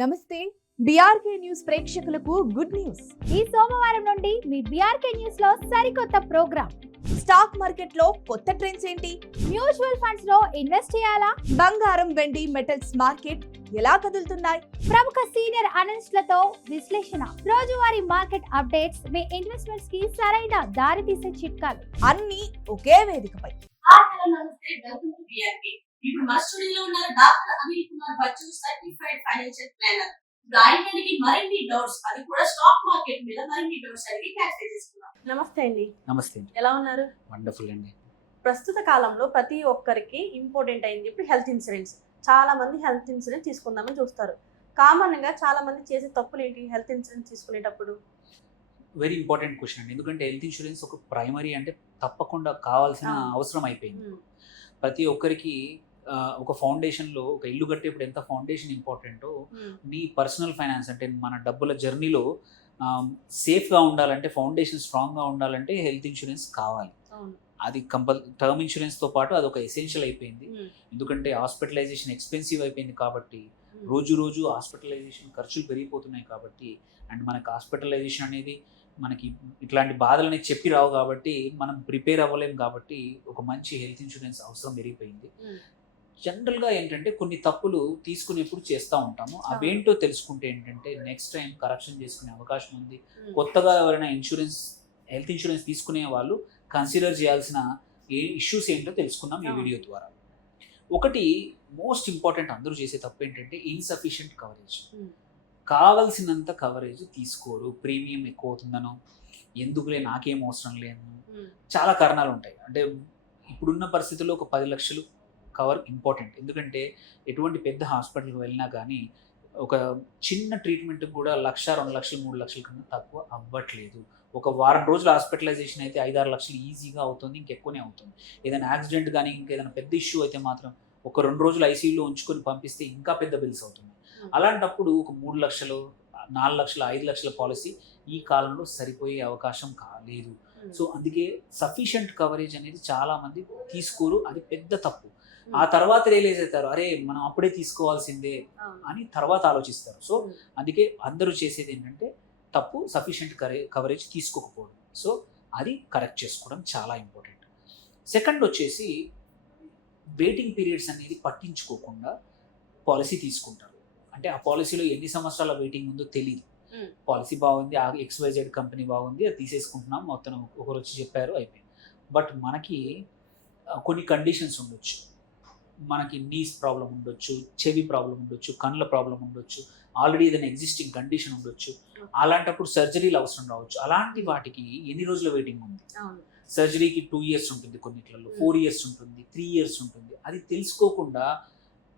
నమస్తే BRK news ప్రేక్షకులకు good news. ఈ సోమవారం నుండి మీ బీఆర్కే న్యూస్ లో సరికొత్త ప్రోగ్రామ్. స్టాక్ మార్కెట్ లో కొత్త ట్రెండ్స్ ఏంటి? మ్యూచువల్ ఫండ్స్ లో ఇన్వెస్ట్ చేయాలా? బంగారం, వెండి, మెటల్స్ మార్కెట్ ఎలా కదులుతున్నాయి? ప్రముఖ సీనియర్ అనలిస్టులతో విశ్లేషణ, రోజువారీ మార్కెట్ అప్డేట్స్, మీ ఇన్వెస్ట్మెంట్స్ కి సరైన దారి తీసే చిట్కాలు అన్ని ఒకే వేదికపై. హలో నమస్తే, వెల్కమ్ టు బీఆర్కే. ఇప్పుడు మన స్టూడియోలో ఉన్నారు doctor Anil Kumar Bachchu, certified financial planner. ఆయనకి మరిన్ని డౌట్స్, అది కూడా స్టాక్ మార్కెట్ మీద మరిన్ని డౌట్స్ అడిగి క్లారిఫై చేసుకున్నాం. నమస్తే అండి. నమస్తే అండి. ఎలా ఉన్నారు? వండర్ఫుల్ అండి. ప్రస్తుత కాలంలో ప్రతి ఒక్కరికి ఇంపార్టెంట్ అయింది ఇప్పుడు హెల్త్ ఇన్సూరెన్స్. చాలా మంది హెల్త్ ఇన్సూరెన్స్ తీసుకుందామని చూస్తారు. కామన్ గా చాలా మంది చేసే తప్పులు ఏంటి హెల్త్ ఇన్సూరెన్స్ తీసుకునేటప్పుడు? వెరీ ఇంపార్టెంట్ క్వశ్చన్ అండి. ఎందుకంటే హెల్త్ ఇన్సూరెన్స్ ఒక ప్రైమరీ, అంటే తప్పకుండా కావాల్సిన అవసరం అయిపోయింది. ప్రతి ఒక్కరికి ఒక ఫౌండేషన్లో, ఒక ఇల్లు కట్టేప్పుడు ఎంత ఫౌండేషన్ ఇంపార్టెంటో, నీ పర్సనల్ ఫైనాన్స్ అంటే మన డబ్బుల జర్నీలో సేఫ్గా ఉండాలంటే, ఫౌండేషన్ స్ట్రాంగ్గా ఉండాలంటే హెల్త్ ఇన్సూరెన్స్ కావాలి. అది టర్మ్ ఇన్సూరెన్స్తో పాటు అది ఒక ఎసెన్షియల్ అయిపోయింది. ఎందుకంటే హాస్పిటలైజేషన్ ఎక్స్పెన్సివ్ అయిపోయింది కాబట్టి, రోజు రోజు హాస్పిటలైజేషన్ ఖర్చులు పెరిగిపోతున్నాయి కాబట్టి, అండ్ మనకు హాస్పిటలైజేషన్ అనేది మనకి ఇట్లాంటి బాధలని చెప్పి రావు కాబట్టి, మనం ప్రిపేర్ అవ్వలేము కాబట్టి ఒక మంచి హెల్త్ ఇన్సూరెన్స్ అవసరం పెరిగిపోయింది. జనరల్గా ఏంటంటే కొన్ని తప్పులు తీసుకునేప్పుడు చేస్తూ ఉంటాము. అవేంటో తెలుసుకుంటే ఏంటంటే నెక్స్ట్ టైం కరెక్షన్ చేసుకునే అవకాశం ఉంది. కొత్తగా ఎవరైనా హెల్త్ ఇన్సూరెన్స్ తీసుకునే వాళ్ళు కన్సిడర్ చేయాల్సిన ఇష్యూస్ ఏంటో తెలుసుకుందాం ఈ వీడియో ద్వారా. ఒకటి మోస్ట్ ఇంపార్టెంట్, అందరూ చేసే తప్పు ఏంటంటే ఇన్సఫిషియెంట్ కవరేజ్. కావలసినంత కవరేజ్ తీసుకోరు. ప్రీమియం ఎక్కువ అవుతుందనో, ఎందుకులే నాకేం అవసరం లేదు, చాలా కారణాలు ఉంటాయి. అంటే ఇప్పుడున్న పరిస్థితుల్లో ఒక 10 లక్షలు కవర్ ఇంపార్టెంట్. ఎందుకంటే ఎటువంటి పెద్ద హాస్పిటల్కి వెళ్ళినా కానీ ఒక చిన్న ట్రీట్మెంట్కి కూడా 1,00,000, 2 లక్షలు, 3 లక్షల కన్నా తక్కువ అవ్వట్లేదు. ఒక వారం రోజులు హాస్పిటలైజేషన్ అయితే 5-6 లక్షలు ఈజీగా అవుతుంది, ఇంకెక్కువనే అవుతుంది. ఏదైనా యాక్సిడెంట్ కానీ ఇంకేదైనా పెద్ద ఇష్యూ అయితే మాత్రం ఒక 2 రోజులు ఐసీయూలో ఉంచుకొని పంపిస్తే ఇంకా పెద్ద బిల్స్ అవుతుంది. అలాంటప్పుడు ఒక 3 లక్షలు, 4 లక్షలు, 5 లక్షల పాలసీ ఈ కాలంలో సరిపోయే అవకాశం కాలేదు. సో అందుకే సఫిషియంట్ కవరేజ్ అనేది చాలా మంది తీసుకోరు. అది పెద్ద తప్పు. ఆ తర్వాత రియలైజ్ అవుతారు, అరే మనం అప్పుడే తీసుకోవాల్సిందే అని తర్వాత ఆలోచిస్తారు. సో అందుకే అందరూ చేసేది ఏంటంటే తప్పు, సఫిషియంట్ కవరేజ్ తీసుకోకపోవడం. సో అది కరెక్ట్ చేసుకోవడం చాలా ఇంపార్టెంట్. సెకండ్ వచ్చేసి వెయిటింగ్ పీరియడ్స్ అనేది పట్టించుకోకుండా పాలసీ తీసుకుంటారు. అంటే ఆ పాలసీలో ఎన్ని సంవత్సరాల వెయిటింగ్ ఉందో తెలియదు. పాలసీ బాగుంది, ఆ XYZ కంపెనీ బాగుంది, అది తీసేసుకుంటున్నాం, మొత్తం ఒకరు వచ్చి చెప్పారు, అయిపోయింది. బట్ మనకి కొన్ని కండిషన్స్ ఉండొచ్చు. మనకి నీస్ ప్రాబ్లం ఉండొచ్చు, చెవి ప్రాబ్లం ఉండొచ్చు, కళ్ళ ప్రాబ్లం ఉండొచ్చు, ఆల్రెడీ ఏదైనా ఎగ్జిస్టింగ్ కండిషన్ ఉండొచ్చు. అలాంటప్పుడు సర్జరీలు అవసరం రావచ్చు. అలాంటి వాటికి ఎన్ని రోజుల వెయిటింగ్ ఉంది? సర్జరీకి 2 years ఉంటుంది, కొన్నిట్లలో 4 years ఉంటుంది, 3 years ఉంటుంది. అది తెలుసుకోకుండా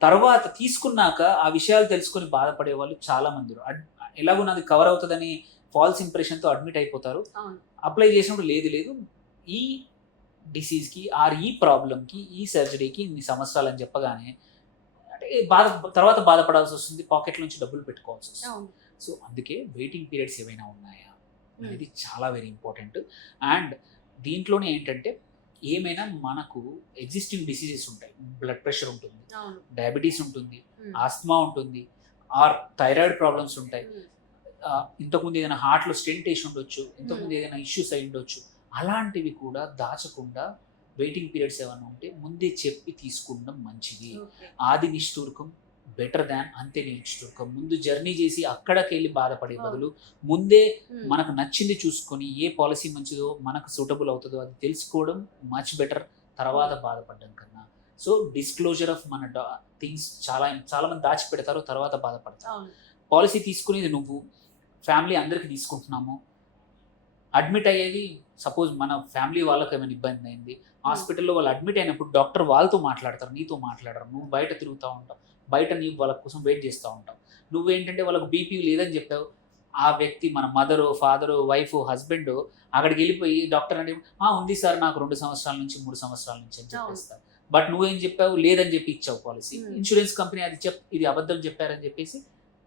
తర్వాత తీసుకున్నాక ఆ విషయాలు తెలుసుకొని బాధపడే వాళ్ళు చాలా మంది. ఎలాగో నాది కవర్ అవుతుందని ఫాల్స్ ఇంప్రెషన్తో అడ్మిట్ అయిపోతారు. అప్లై చేసినప్పుడు లేదు ఈ డిసీజ్కి ఆర్ ఈ ప్రాబ్లంకి ఈ సర్జరీకి ఇన్ని సంవత్సరాలు అని చెప్పగానే అంటే తర్వాత బాధపడాల్సి వస్తుంది, పాకెట్ నుంచి డబ్బులు పెట్టుకోవాల్సి వస్తుంది. సో అందుకే వెయిటింగ్ పీరియడ్స్ ఏమైనా ఉన్నాయా అనేది చాలా వెరీ ఇంపార్టెంట్. అండ్ దీంట్లోనే ఏంటంటే ఏమైనా మనకు ఎగ్జిస్టింగ్ డిసీజెస్ ఉంటాయి. బ్లడ్ ప్రెషర్ ఉంటుంది, డయాబెటీస్ ఉంటుంది, ఆస్మా ఉంటుంది, ఆర్ థైరాయిడ్ ప్రాబ్లమ్స్ ఉంటాయి, ఇంతకుముందు ఏదైనా హార్ట్లో స్టెంట్ వేసి ఉండొచ్చు, ఇంతకుముందు ఏదైనా ఇష్యూస్ అయి ఉండొచ్చు. అలాంటివి కూడా దాచకుండా వెయిటింగ్ పీరియడ్స్ ఏమైనా ఉంటే ముందే చెప్పి తీసుకుంటాం మంచిది. ఆది నిష్ఠూర్కం బెటర్ దాన్ అంతే నిష్ఠూర్కం. ముందు జర్నీ చేసి అక్కడికి వెళ్ళి బాధపడే బదులు ముందే మనకు నచ్చింది చూసుకొని ఏ పాలసీ మంచిదో, మనకు సూటబుల్ అవుతుందో అది తెలుసుకోవడం మచ్ బెటర్ తర్వాత బాధపడడం కన్నా. సో డిస్క్లోజర్ ఆఫ్ మన థింగ్స్ చాలా మంది దాచిపెడతారు, తర్వాత బాధపడతారు. పాలసీ తీసుకునేది నువ్వు, ఫ్యామిలీ అందరికీ తీసుకుంటున్నాము. అడ్మిట్ అయ్యేది సపోజ్ మన ఫ్యామిలీ వాళ్ళకి ఏమైనా ఇబ్బంది అయింది, హాస్పిటల్లో వాళ్ళు అడ్మిట్ అయినప్పుడు డాక్టర్ వాళ్ళతో మాట్లాడతారు, నీతో మాట్లాడరు. నువ్వు బయట తిరుగుతూ ఉంటావు, బయట నీవు వాళ్ళ కోసం వెయిట్ చేస్తూ ఉంటావు. నువ్వేంటంటే వాళ్ళకు బీపీ లేదని చెప్పావు, ఆ వ్యక్తి మన మదరు, ఫాదరు, వైఫ్, హస్బెండ్ అక్కడికి వెళ్ళిపోయి డాక్టర్ అంటే ఉంది సార్ నాకు 2 సంవత్సరాల నుంచి 3 సంవత్సరాల నుంచి అని చెప్పేస్తారు. బట్ నువ్వేం చెప్పావు? లేదని చెప్పి ఇచ్చావు పాలసీ. ఇన్సూరెన్స్ కంపెనీ ఇది అబద్ధం చెప్పారని చెప్పేసి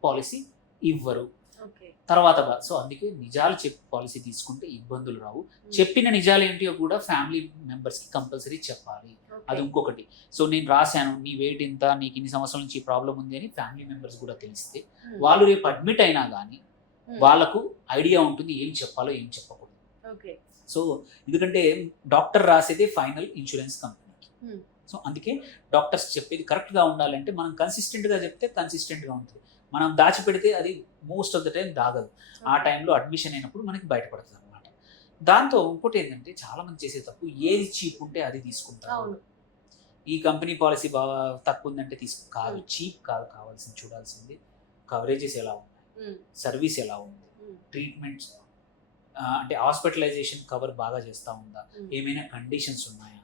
పాలసీ ఇవ్వరు. ఓకే. తర్వాత సో అందుకే నిజాలు చెప్పి పాలసీ తీసుకుంటే ఇబ్బందులు రావు. చెప్పిన నిజాలు ఏంటియో కూడా ఫ్యామిలీ మెంబర్స్కి కంపల్సరీ చెప్పాలి. అది ఇంకొకటి. సో నేను రాశాను, నీ వెయిట్ ఇంత, నీకు ఇన్ని సంవత్సరాల నుంచి ఈ ప్రాబ్లం ఉంది అని ఫ్యామిలీ మెంబర్స్ కూడా తెలిస్తే వాళ్ళు రేపు అడ్మిట్ అయినా కానీ వాళ్ళకు ఐడియా ఉంటుంది ఏం చెప్పాలో ఏం చెప్పకూడదు. ఓకే. సో ఎందుకంటే డాక్టర్ రాసేదే ఫైనల్ ఇన్సూరెన్స్ కంపెనీకి. సో అందుకే డాక్టర్స్ చెప్పేది కరెక్ట్గా ఉండాలంటే మనం కన్సిస్టెంట్గా చెప్తే కన్సిస్టెంట్గా ఉంటుంది. మనం దాచిపెడితే అది మోస్ట్ ఆఫ్ ద టైం దాగదు. ఆ టైంలో అడ్మిషన్ అయినప్పుడు మనకి బయటపడుతుంది అనమాట. దాంతో ఇంకోటి ఏంటంటే చాలా మంది చేసే తప్పు, ఏది చీప్ ఉంటే అది తీసుకుంటారు. ఈ కంపెనీ పాలసీ బాగా తక్కువ ఉందంటే కాదు, చీప్ కాదు. చూడాల్సింది కవరేజెస్ ఎలా ఉన్నాయి, సర్వీస్ ఎలా ఉంది, ట్రీట్మెంట్స్ అంటే హాస్పిటలైజేషన్ కవర్ బాగా చేస్తూ ఉందా, ఏమైనా కండిషన్స్ ఉన్నాయా,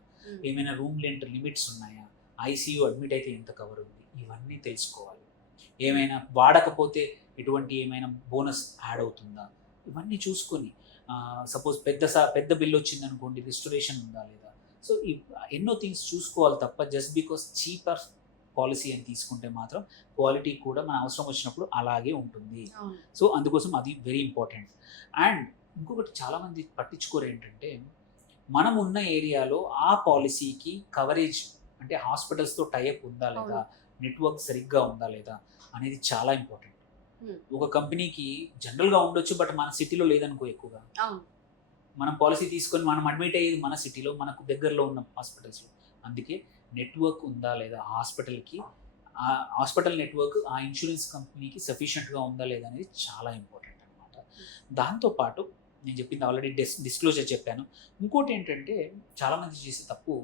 ఏమైనా రూమ్ రెంట్ లిమిట్స్ ఉన్నాయా, ఐసీయూ అడ్మిట్ అయితే ఎంత కవర్ ఉంది, ఇవన్నీ తెలుసుకోవాలి. ఏమైనా వాడకపోతే ఎటువంటి ఏమైనా బోనస్ యాడ్ అవుతుందా, ఇవన్నీ చూసుకొని సపోజ్ పెద్ద బిల్ వచ్చింది అనుకోండి, రిస్టోరేషన్ ఉందా లేదా. సో ఎన్నో థింగ్స్ చూసుకోవాలి తప్ప జస్ట్ బికాస్ చీపర్ పాలసీ అని తీసుకుంటే మాత్రం క్వాలిటీ కూడా మన అవసరం వచ్చినప్పుడు అలాగే ఉంటుంది. సో అందుకోసం అది వెరీ ఇంపార్టెంట్. అండ్ ఇంకొకటి చాలామంది పట్టించుకోరు ఏంటంటే, మనం ఉన్న ఏరియాలో ఆ పాలసీకి కవరేజ్ అంటే హాస్పిటల్స్తో టైఅప్ ఉందా లేదా, నెట్వర్క్ సరిగ్గా ఉందా లేదా అనేది చాలా ఇంపార్టెంట్. ఒక కంపెనీకి జనరల్గా ఉండొచ్చు, బట్ మన సిటీలో లేదనుకో ఎక్కువగా. మనం పాలసీ తీసుకొని మనం అడ్మిట్ అయ్యేది మన సిటీలో, మనకు దగ్గరలో ఉన్న హాస్పిటల్స్లో. అందుకే నెట్వర్క్ ఉందా లేదా హాస్పిటల్కి, ఆ హాస్పిటల్ నెట్వర్క్ ఆ ఇన్సూరెన్స్ కంపెనీకి సఫిషియెంట్గా ఉందా లేదా అనేది చాలా ఇంపార్టెంట్ అనమాట. దాంతోపాటు నేను చెప్పింది ఆల్రెడీ డిస్క్లోజర్ చెప్పాను. ఇంకోటి ఏంటంటే చాలామంది చేసే తప్పు,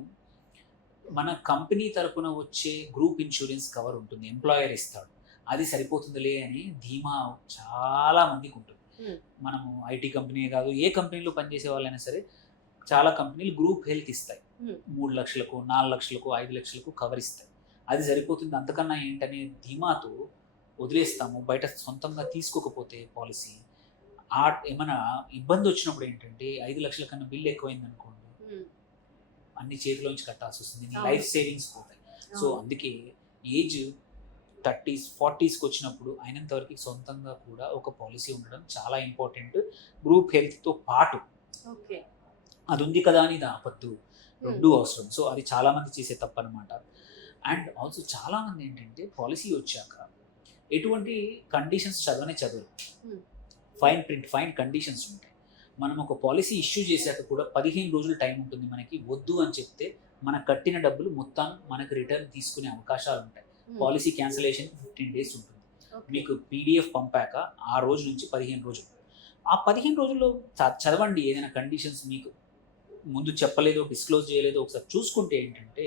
మన కంపెనీ తరపున వచ్చే గ్రూప్ ఇన్సూరెన్స్ కవర్ ఉంటుంది, ఎంప్లాయర్ ఇస్తాడు, అది సరిపోతుందిలే అని ధీమా చాలా మందికి ఉంటుంది. మనము ఐటీ కంపెనీ కాదు, ఏ కంపెనీలో పనిచేసే వాళ్ళైనా సరే చాలా కంపెనీలు గ్రూప్ హెల్త్ ఇస్తాయి. 3 లక్షలకు 4 లక్షలకు 5 లక్షలకు కవర్ ఇస్తాయి. అది సరిపోతుంది, అంతకన్నా ఏంటనే ధీమాతో వదిలేస్తాము. బయట సొంతంగా తీసుకోకపోతే పాలసీ ఏమైనా ఇబ్బంది వచ్చినప్పుడు ఏంటంటే 5 లక్షల కన్నా బిల్లు ఎక్కువైంది అనుకోండి, అన్ని చేతిలోంచి కట్టాల్సి వస్తుంది, లైఫ్ సేవింగ్స్ పోతాయి. సో అందుకే ఏజ్ 30s 40స్కి వచ్చినప్పుడు అయినంత వరకు సొంతంగా కూడా ఒక పాలసీ ఉండడం చాలా ఇంపార్టెంట్. గ్రూప్ హెల్త్తో పాటు అది ఉంది కదా అని ఇది ఆపద్దు, రెండు అవసరం. సో అది చాలామంది చేసే తప్పనమాట. అండ్ ఆల్సో చాలామంది ఏంటంటే పాలసీ వచ్చాక ఎటువంటి కండిషన్స్ చదవరు. ఫైన్ కండిషన్స్ ఉంటాయి. మనం ఒక పాలసీ ఇష్యూ చేశాక కూడా 15 రోజులు టైం ఉంటుంది మనకి. వద్దు అని చెప్తే మన కట్టిన డబ్బులు మొత్తం మనకు రిటర్న్ తీసుకునే అవకాశాలు ఉంటాయి. పాలసీ క్యాన్సిలేషన్ 15 డేస్ ఉంటుంది. మీకు పీడిఎఫ్ పంపాక ఆ రోజు నుంచి 15 రోజులు, ఆ 15 రోజుల్లో చదవండి. ఏదైనా కండిషన్స్ మీకు ముందు చెప్పలేదో, డిస్క్లోజ్ చేయలేదో ఒకసారి చూసుకుంటే ఏంటంటే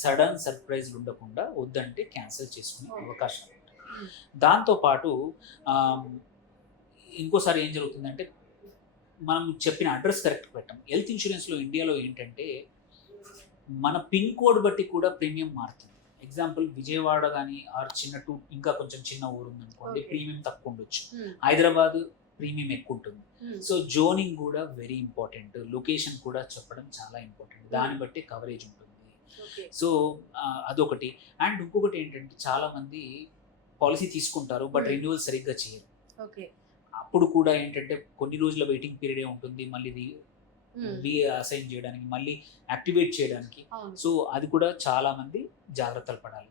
సడన్ సర్ప్రైజ్లు ఉండకుండా వద్దంటే క్యాన్సిల్ చేసుకునే అవకాశాలు ఉంటాయి. దాంతోపాటు ఇంకోసారి ఏం జరుగుతుందంటే, మనం చెప్పిన అడ్రస్ కరెక్ట్ పెట్టాం. హెల్త్ ఇన్సూరెన్స్లో ఇండియాలో ఏంటంటే మన పిన్ కోడ్ బట్టి కూడా ప్రీమియం మారుతుంది. ఎగ్జాంపుల్ విజయవాడ కానీ ఆర్ ఇంకా కొంచెం చిన్న ఊరు ఉందనుకోండి, ప్రీమియం తక్కువ ఉండొచ్చు. హైదరాబాద్ ప్రీమియం ఎక్కువ ఉంటుంది. సో జోనింగ్ కూడా వెరీ ఇంపార్టెంట్, లొకేషన్ కూడా చెప్పడం చాలా ఇంపార్టెంట్. దాన్ని బట్టి కవరేజ్ ఉంటుంది. సో అదొకటి. అండ్ ఇంకొకటి ఏంటంటే చాలా మంది పాలసీ తీసుకుంటారు బట్ రెన్యువల్ సరిగ్గా చేయరు. అప్పుడు కూడా ఏంటంటే కొన్ని రోజుల వెయిటింగ్ పీరియడే ఉంటుంది, మళ్ళీ రీఅసైన్ చేయడానికి, మళ్ళీ యాక్టివేట్ చేయడానికి. సో అది కూడా చాలా మంది జాగ్రత్తలు పడాలి.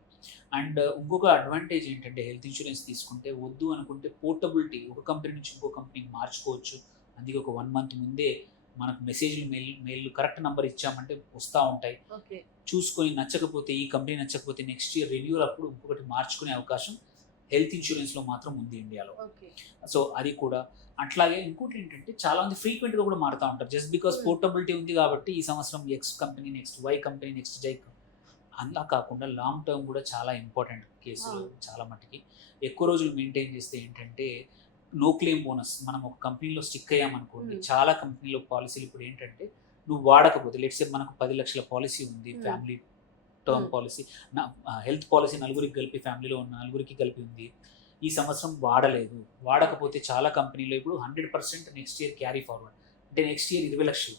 అండ్ ఇంకొక అడ్వాంటేజ్ ఏంటంటే హెల్త్ ఇన్సూరెన్స్ తీసుకుంటే వద్దు అనుకుంటే పోర్టబిలిటీ, ఒక కంపెనీ నుంచి ఇంకో కంపెనీకి మార్చుకోవచ్చు. అందుకే ఒక 1 month ముందే మనకు మెసేజ్లు మెయిల్ కరెక్ట్ నెంబర్ ఇచ్చామంటే వస్తూ ఉంటాయి. చూసుకొని నచ్చకపోతే, ఈ కంపెనీ నచ్చకపోతే నెక్స్ట్ ఇయర్ రెన్యూవల్ అప్పుడు ఇంకొకటి మార్చుకునే అవకాశం హెల్త్ ఇన్సూరెన్స్లో మాత్రం ఉంది ఇండియాలో. సో అది కూడా. అట్లాగే ఇంకోటి ఏంటంటే చాలా మంది ఫ్రీక్వెంట్గా కూడా మారుతూ ఉంటారు. జస్ట్ బికాస్ పోర్టబిలిటీ ఉంది కాబట్టి ఈ సంవత్సరం X company, next why company, next జై. అలా కాకుండా లాంగ్ టర్మ్ కూడా చాలా ఇంపార్టెంట్ కేసులు. చాలా మట్టుకి ఎక్కువ రోజులు మెయింటైన్ చేస్తే ఏంటంటే నో క్లెయిమ్ బోనస్. మనం ఒక కంపెనీలో స్టిక్ అయ్యామనుకోండి, చాలా కంపెనీలో పాలసీలు ఇప్పుడు ఏంటంటే నువ్వు వాడకపోతే, లెట్స్ సే మనకు 10 లక్షల పాలసీ ఉంది, family term policy, health policy నలుగురికి కలిపి, ఫ్యామిలీలో ఉన్న నలుగురికి కలిపి ఉంది. ఈ సంవత్సరం వాడకపోతే చాలా కంపెనీలో ఇప్పుడు 100% నెక్స్ట్ ఇయర్ క్యారీ ఫార్వర్డ్. అంటే నెక్స్ట్ ఇయర్ 20 లక్షలు,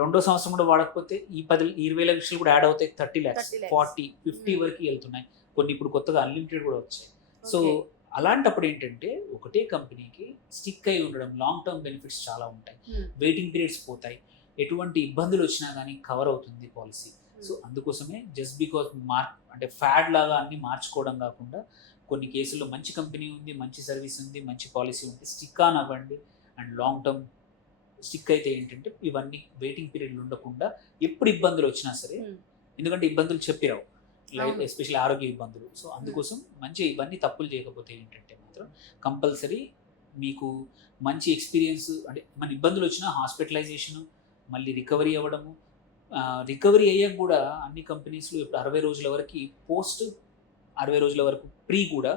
రెండో సంవత్సరం కూడా వాడకపోతే ఈ 20 లక్షలు కూడా యాడ్ అవుతాయి. 30 lakhs 40 50 వరకు వెళ్తున్నాయి. కొన్ని ఇప్పుడు కొత్తగా అన్లిమిటెడ్ కూడా వచ్చాయి. సో అలాంటప్పుడు ఏంటంటే ఒకటే కంపెనీకి స్టిక్ అయి ఉండడం, లాంగ్ టర్మ్ బెనిఫిట్స్ చాలా ఉంటాయి, వెయిటింగ్ పీరియడ్స్ పోతాయి, ఎటువంటి ఇబ్బందులు వచ్చినా కానీ కవర్ అవుతుంది పాలసీ. సో అందుకోసమే జస్ట్ బికాస్ అంటే ఫ్యాడ్ లాగా అన్ని మార్చుకోవడం కాకుండా కొన్ని కేసుల్లో మంచి కంపెనీ ఉంది, మంచి సర్వీస్ ఉంది, మంచి పాలసీ ఉంది, స్టిక్ ఆన్ అవ్వండి. అండ్ లాంగ్ టర్మ్ స్టిక్ అయితే ఏంటంటే ఇవన్నీ వెయిటింగ్ పీరియడ్లు ఉండకుండా ఎప్పుడు ఇబ్బందులు వచ్చినా సరే, ఎందుకంటే ఇబ్బందులు చెప్పిరావు, లైఫ్ ఎస్పెషల్లీ ఆరోగ్య ఇబ్బందులు. సో అందుకోసం మంచి ఇవన్నీ తప్పులు చేయకపోతే ఏంటంటే మాత్రం కంపల్సరీ మీకు మంచి ఎక్స్పీరియన్స్, అంటే మన ఇబ్బందులు వచ్చినా హాస్పిటలైజేషన్, మళ్ళీ రికవరీ అవ్వడము, రికవరీ అయ్యాక కూడా అన్ని కంపెనీస్లో ఇప్పుడు 60 రోజుల వరకు పోస్ట్, 60 రోజుల వరకు ప్రీ కూడా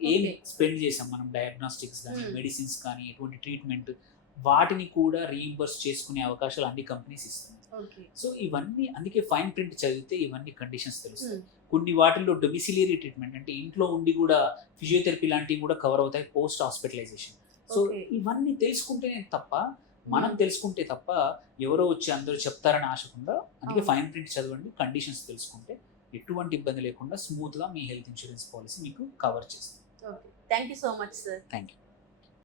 ఏం స్పెండ్ చేసాం మనం, డయాగ్నోస్టిక్స్ కానీ మెడిసిన్స్ కానీ ఎటువంటి ట్రీట్మెంట్, వాటిని కూడా రీఇంబర్స్ చేసుకునే అవకాశాలు అన్ని కంపెనీస్ ఇస్తున్నాయి. సో ఇవన్నీ అందుకే ఫైన్ ప్రింట్ చదివితే ఇవన్నీ కండిషన్స్ తెలుస్తాయి. కొన్ని వాటిల్లో డొమిసిలియరీ ట్రీట్మెంట్ అంటే ఇంట్లో ఉండి కూడా ఫిజియోథెరపీ లాంటివి కూడా కవర్ అవుతాయి పోస్ట్ హాస్పిటలైజేషన్. సో ఇవన్నీ తెలుసుకుంటేనే తప్ప, మనం తెలుసుకుంటే తప్ప ఎవరో వచ్చి అందరూ చెప్తారని ఆశకుండా, అందుకే ఫైన్ ప్రింట్ చదవండి, కండిషన్స్ తెలుసుకుంటే ఎటువంటి ఇబ్బంది లేకుండా స్మూత్గా మీ హెల్త్ ఇన్సూరెన్స్ పాలసీ మీకు కవర్ చేస్తుంది. Thank you so much sir. Thank you.